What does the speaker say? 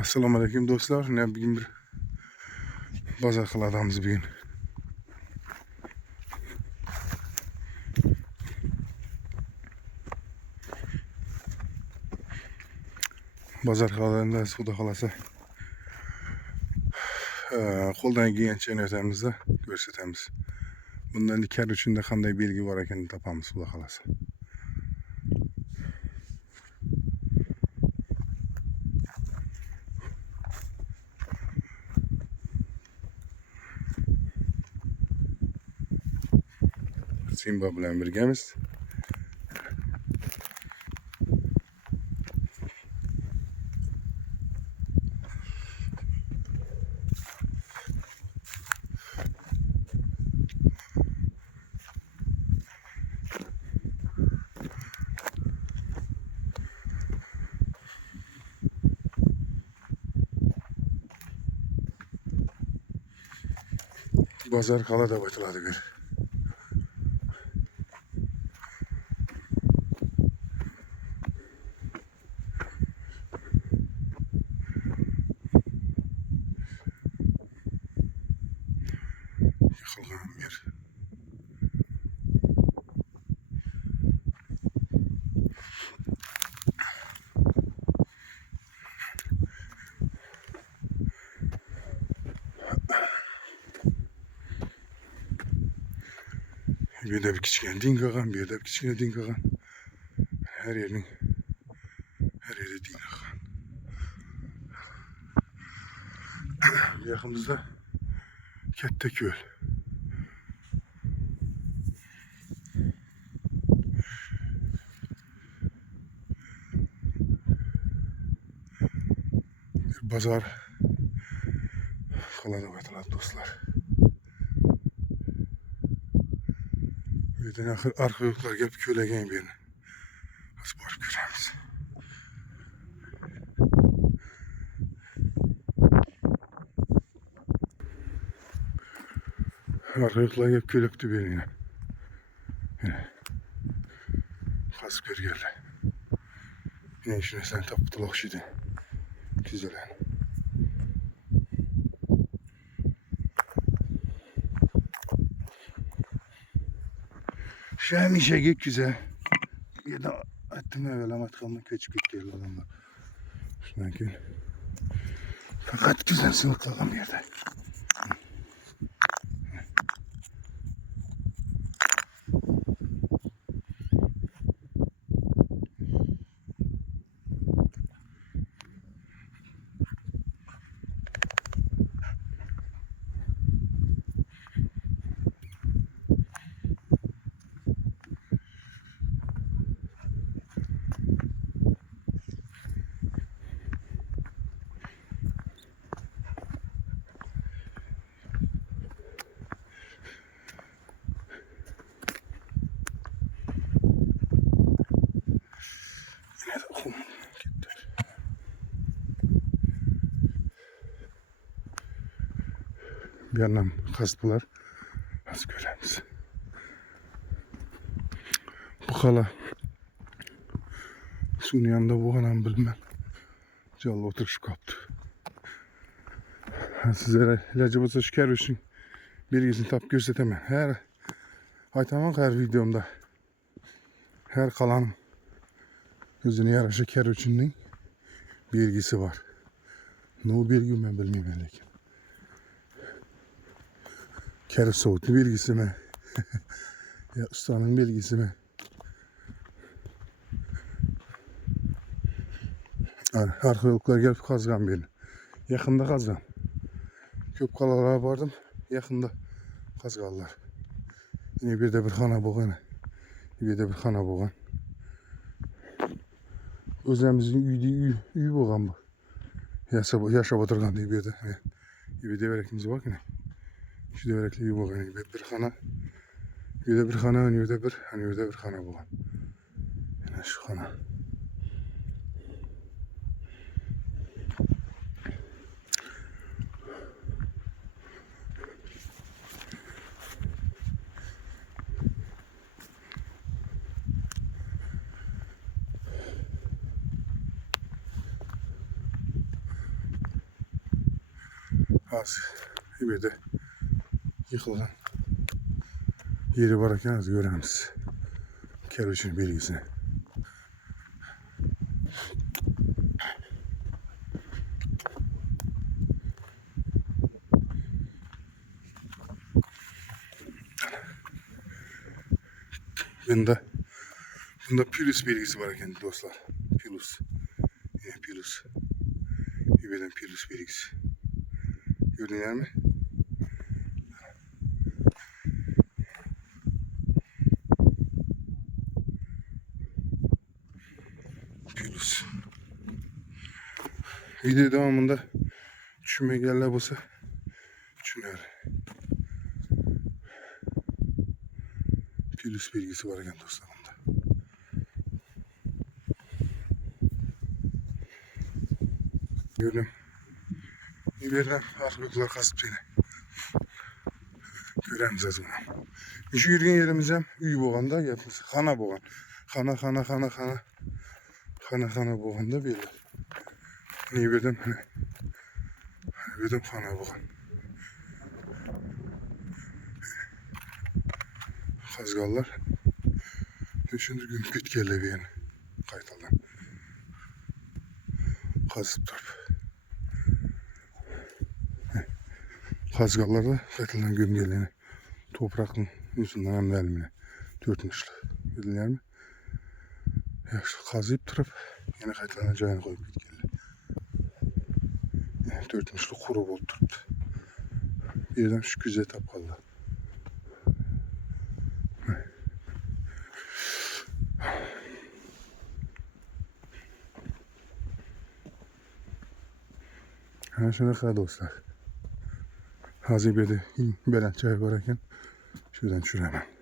Assalomu alaykum do'stlar. Bugun bir bozor qiladamiz bugun. Bozor qiladanda xudo xolasa qo'ldan kelgancha o'tamiz-da, ko'rsatamiz. Bundan kar uchunda qanday belgi bor ekanini topamiz xudo xolasa. Simba bilan birgamiz. Bozor qala deb aytiladi bir. Yıkılgan bir. Bir yerde bir kichkina din qolgan, bir yerde bir kichkina din qolgan. Her yerde din qolgan. Yaqinimizda katta ko'l. Bozor qala deb aytiladi do'stlar. Bir de arxeologlar gelip kölegen birini. Az borib ko'ramiz. Arxeologlar gelip kölekti birini. Qazib ko'rganlar. Yine şu neslen tapıtılı okşaydı. Güzel. Şemişe git güzel. Bir de attım evvel ama tıkanma köçüp gitti adamlar. Şundan ki. Fakat güzel sınıklanan bir yerde. Bir yandan kazdılar. Az göremiz. Bu kala suyun yanında bu kalan bilmem. Canlı oturuşup kaptı. Sizlere ilacı olsa şeker için bilgisini tap gösteremem. Her aytaman her videomda her kalan özüne yaraşa kar üçünün bilgisi var. Ne o bilgi ben bilmiyorum lakin. Kar soğutlu bilgisi mi? Ya ustanın bilgisi mi? Yani arkeologlar gelip kazgan beni. Yakında kazgan. Köp kalalara vardım. Yakında kazganlar. Yine bir de bir xana boğan. Bir de bir xana boğan. Özlemizin üy boğan bu. Yaşa batırgan diye bir de. Bir de verekimiz bak yine. Şu da verekli üy boğan. Bir xana. Bir de bir xana. Bir de bir xana boğan. Yine şu xana. Az bir de yıkılan yeri varken az göremiz. Keroçin belgesini. Bunda Pilus belgesi var ekan dostlar. Pilus. Yine Pilus. Birden Pilus belgesi. Gördünüz mi? Pilus. Video devamında düşünmeyenler olsa düşünür. Pilus belgesi var ekan dostlar bunda. Gördüm. Birden arkeologlar kasıp seni. Göremiz az bunu. Şu yürüyen yerimizden üy boğanda yapmış. Xana boğan. Xana boğanda böyle. Ne birden birden xana boğan. Kazgallar. Şimdi gün bitkerle bir yana. Kaytalan. Kazıp durup. Kazgallarda kaytalan gömgelerini toprakın üstünden emlelimine dörtmüşlü. Bildiler mi? Yaxşı kazıyıp durup yine kaytalanacağını koyup bitkerler. Yani dörtmüşlü kuru bol turuptu. Birden şu güzel tap kaldı. Ana şuna dostlar. Hazır bir de belen çay varken şuradan şuraya hemen.